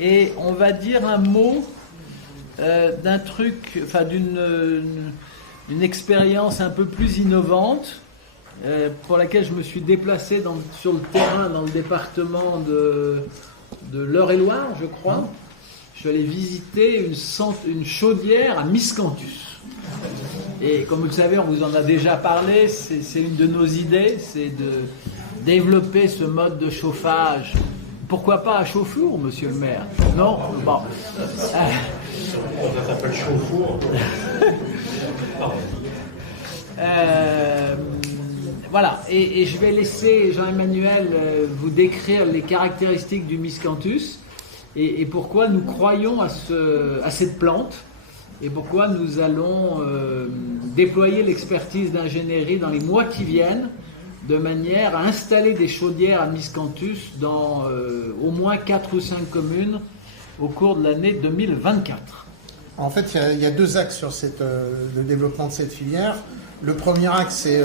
et on va dire un mot d'un truc, enfin d'une expérience un peu plus innovante pour laquelle je me suis déplacé sur le terrain dans le département de l'Eure-et-Loir, je crois. Je suis allé visiter une chaudière à Miscanthus. Et comme vous le savez, on vous en a déjà parlé, c'est une de nos idées, c'est de développer ce mode de chauffage. Pourquoi pas à chauffe-four, monsieur le maire? Non? Bon. Ça s'appelle chauffe-four. Voilà, et je vais laisser Jean-Emmanuel vous décrire les caractéristiques du Miscanthus et pourquoi nous croyons à cette plante et pourquoi nous allons déployer l'expertise d'ingénierie dans les mois qui viennent de manière à installer des chaudières à Miscanthus dans au moins 4 ou 5 communes au cours de l'année 2024. En fait, il y a deux axes sur le développement de cette filière. Le premier axe, c'est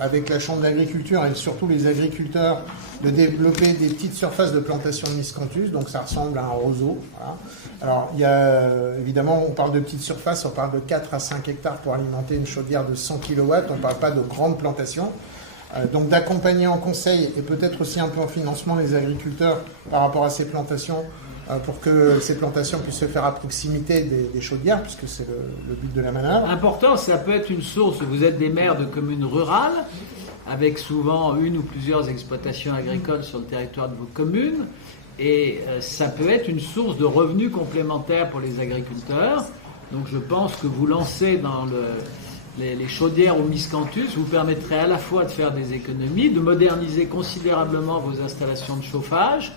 avec la Chambre d'agriculture et surtout les agriculteurs, de développer des petites surfaces de plantation de Miscanthus, donc ça ressemble à un roseau. Voilà. Alors, évidemment, on parle de petites surfaces, on parle de 4 à 5 hectares pour alimenter une chaudière de 100 kW, on ne parle pas de grandes plantations. Donc d'accompagner en conseil et peut-être aussi un peu en financement les agriculteurs par rapport à ces plantations pour que ces plantations puissent se faire à proximité des chaudières, puisque c'est le but de la manœuvre. Important, ça peut être une source. Vous êtes des maires de communes rurales, avec souvent une ou plusieurs exploitations agricoles sur le territoire de vos communes, et ça peut être une source de revenus complémentaires pour les agriculteurs. Donc je pense que vous lancez dans les chaudières au Miscanthus vous permettrez à la fois de faire des économies, de moderniser considérablement vos installations de chauffage,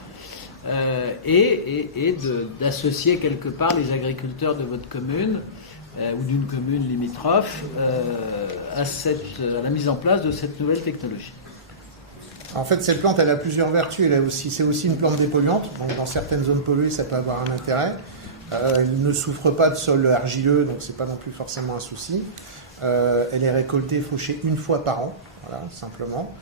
et d'associer quelque part les agriculteurs de votre commune ou d'une commune limitrophe à la mise en place de cette nouvelle technologie. En fait, cette plante, elle a plusieurs vertus. C'est aussi une plante dépolluante. Donc, dans certaines zones polluées, ça peut avoir un intérêt. Elle ne souffre pas de sol argileux, donc c'est pas non plus forcément un souci. Elle est récoltée, fauchée une fois par an, voilà, simplement.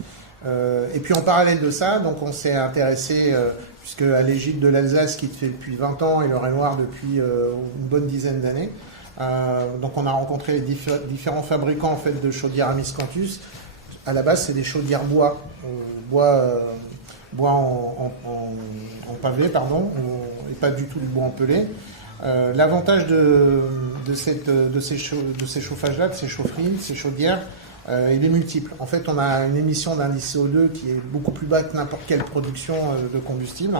Et puis en parallèle de ça, donc on s'est intéressé, puisque à l'égide de l'Alsace, qui fait depuis 20 ans, et l'Eure-et-Loir depuis une bonne dizaine d'années, donc on a rencontré les différents fabricants en fait, de chaudières à Miscanthus. À la base, c'est des chaudières bois en pavé, pardon, et pas du tout du bois en pellet. L'avantage de ces chauffages-là, de ces chaufferies, ces chaudières, il est multiple. En fait, on a une émission d'indice CO2 qui est beaucoup plus bas que n'importe quelle production de combustible.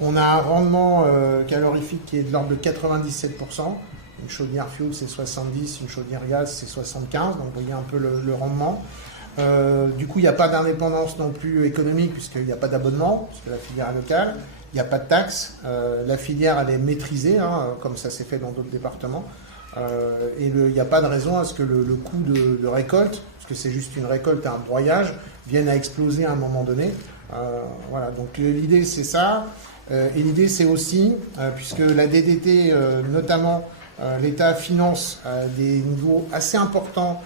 On a un rendement calorifique qui est de l'ordre de 97%. Une chaudière fuel, c'est 70, une chaudière gaz, c'est 75. Donc, vous voyez un peu le rendement. Du coup, il n'y a pas d'indépendance non plus économique, puisqu'il n'y a pas d'abonnement, puisque la filière est locale. Il n'y a pas de taxes. La filière, elle est maîtrisée, comme ça s'est fait dans d'autres départements. Et il n'y a pas de raison à ce que le coût de récolte, parce que c'est juste une récolte et un broyage, vienne à exploser à un moment donné. Voilà, donc l'idée c'est ça. Et l'idée c'est aussi, puisque la DDT, notamment l'État finance des niveaux assez importants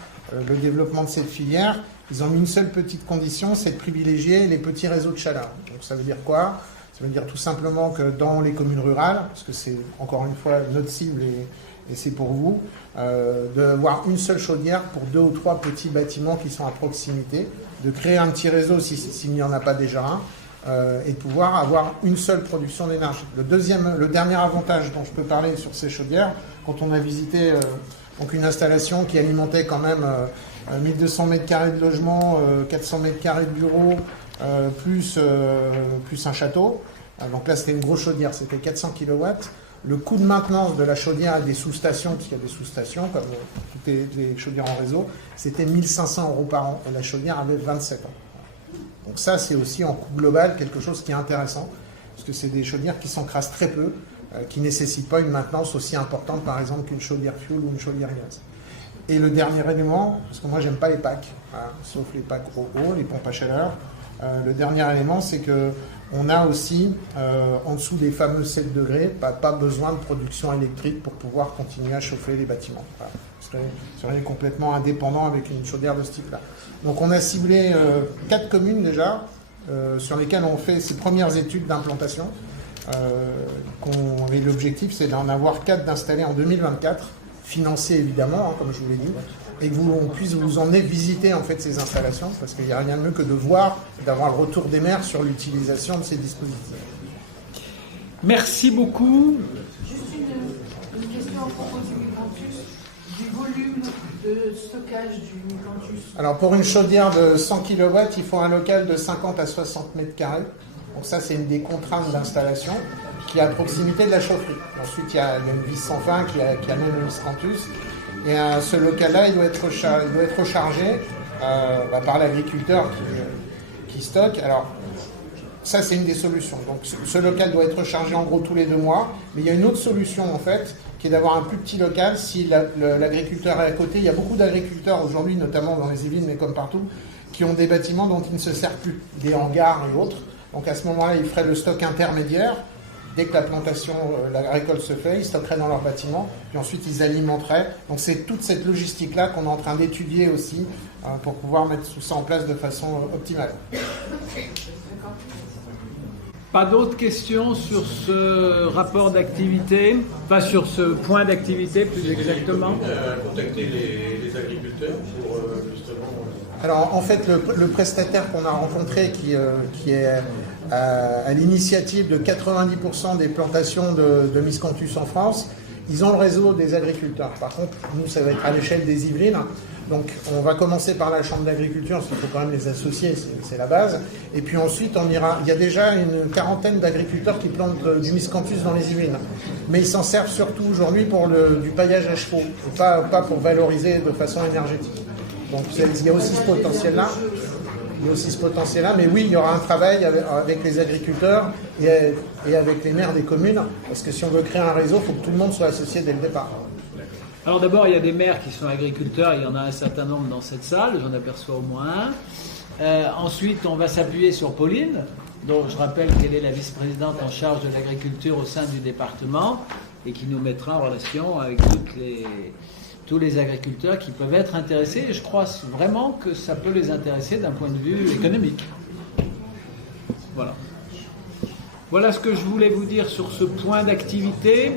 le développement de cette filière, ils ont mis une seule petite condition, c'est de privilégier les petits réseaux de chaleur. Donc ça veut dire quoi? Ça veut dire tout simplement que dans les communes rurales, parce que c'est encore une fois notre cible et c'est pour vous, d'avoir une seule chaudière pour 2 ou 3 petits bâtiments qui sont à proximité, de créer un petit réseau s'il n'y en a pas déjà un, et de pouvoir avoir une seule production d'énergie. Le dernier avantage dont je peux parler sur ces chaudières, quand on a visité donc une installation qui alimentait quand même 1200 m² de logement, 400 m² de bureau, plus un château. Donc là, c'était une grosse chaudière, c'était 400 kW. Le coût de maintenance de la chaudière avec des sous-stations, parce qu'il y a des sous-stations, comme toutes les chaudières en réseau, c'était 1 500 € par an. Et la chaudière avait 27 ans. Donc ça, c'est aussi en coût global quelque chose qui est intéressant, parce que c'est des chaudières qui s'encrassent très peu, qui ne nécessitent pas une maintenance aussi importante, par exemple, qu'une chaudière fuel ou une chaudière gaz. Et le dernier élément, parce que moi, j'aime pas les packs, sauf les packs OO, les pompes à chaleur. Le dernier élément, c'est que on a aussi, en dessous des fameux 7 degrés, pas besoin de production électrique pour pouvoir continuer à chauffer les bâtiments. Voilà. Vous seriez complètement indépendant avec une chaudière de ce type-là. Donc on a ciblé 4 communes déjà, sur lesquelles on fait ces premières études d'implantation, Et l'objectif, c'est d'en avoir 4 d'installés en 2024, financés évidemment, hein, comme je vous l'ai dit, et que on puisse vous emmener visiter en fait ces installations, parce qu'il n'y a rien de mieux que de voir, d'avoir le retour des maires sur l'utilisation de ces dispositifs. Merci beaucoup. Juste une question à propos du Micantus, du volume de stockage du Micantus. Alors pour une chaudière de 100 kW, il faut un local de 50 à 60 mètres carrés. Donc ça, c'est une des contraintes d'installation qui est à proximité de la chaufferie. Ensuite, il y a une vis sans fin qui amène le Miscanthus. Et ce local-là, il doit être rechargé par l'agriculteur qui stocke. Alors, ça, c'est une des solutions. Donc, ce local doit être rechargé en gros tous les 2 mois. Mais il y a une autre solution, en fait, qui est d'avoir un plus petit local si l'agriculteur est à côté. Il y a beaucoup d'agriculteurs aujourd'hui, notamment dans les Yvelines, mais comme partout, qui ont des bâtiments dont ils ne se servent plus, des hangars et autres. Donc, à ce moment-là, ils feraient le stock intermédiaire. Dès que la plantation, la récolte se fait, ils stockeraient dans leur bâtiment, puis ensuite ils alimenteraient. Donc c'est toute cette logistique-là qu'on est en train d'étudier aussi pour pouvoir mettre tout ça en place de façon optimale. Pas d'autres questions sur ce rapport d'activité, enfin sur ce point d'activité plus exactement. Contacter les agriculteurs pour justement... Alors en fait le prestataire qu'on a rencontré qui est à l'initiative de 90% des plantations de Miscanthus en France, ils ont le réseau des agriculteurs. Par contre, nous, ça va être à l'échelle des Yvelines. Donc, on va commencer par la chambre d'agriculture, parce qu'il faut quand même les associer, c'est la base. Et puis ensuite, on ira... Il y a déjà une quarantaine d'agriculteurs qui plantent du Miscanthus dans les Yvelines. Mais ils s'en servent surtout aujourd'hui pour du paillage à chevaux, et pas pour valoriser de façon énergétique. Donc, il y a aussi ce potentiel-là. Mais oui, il y aura un travail avec les agriculteurs et avec les maires des communes, parce que si on veut créer un réseau, il faut que tout le monde soit associé dès le départ. Alors d'abord, il y a des maires qui sont agriculteurs, il y en a un certain nombre dans cette salle, j'en aperçois au moins un. Ensuite, on va s'appuyer sur Pauline, dont je rappelle qu'elle est la vice-présidente en charge de l'agriculture au sein du département, et qui nous mettra en relation avec tous les agriculteurs qui peuvent être intéressés, et je crois vraiment que ça peut les intéresser d'un point de vue économique. Voilà. Voilà ce que je voulais vous dire sur ce point d'activité.